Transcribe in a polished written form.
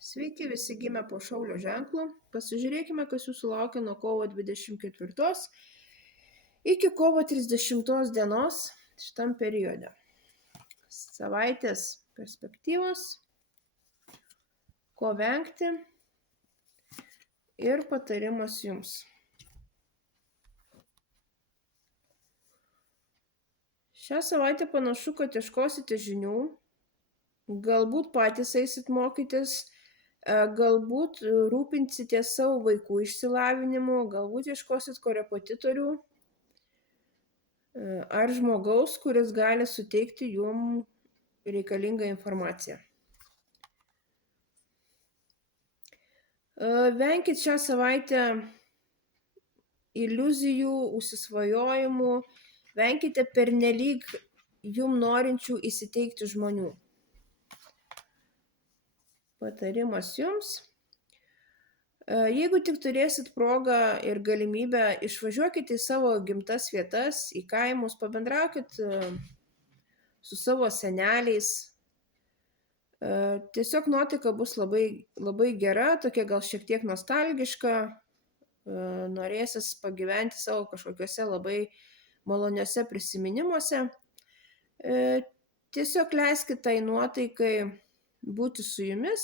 Sveiki visi gimę po Šaulio ženklu. Pasižiūrėkime, kas jūsų laukia nuo kovo 24 iki kovo 30 dienos šitam periode. Savaitės perspektyvos, ko vengti ir patarimas jums. Šią savaitę panašu, kad ieškosite žinių, galbūt patys eisit mokytis, galbūt rūpinsitės savo vaikų išsilavinimu, galbūt ieškosit korepetitorių ar žmogaus, kuris gali suteikti jum reikalingą informaciją. Venkit šią savaitę iliuzijų, užsisvajojimų, venkite pernelyg jum norinčių įsiteikti žmonių. Patarimas jums. Jeigu tik turėsit progą ir galimybę, išvažiuokite į savo gimtas vietas, į kaimus, pabendraukit su savo seneliais. Tiesiog nuotaika bus labai gera, tokia gal šiek tiek nostalgiška, norėsis pagyventi savo kažkokiuose labai maloniuose prisiminimuose. Tiesiog leiskit tai nuotaikai būti su jumis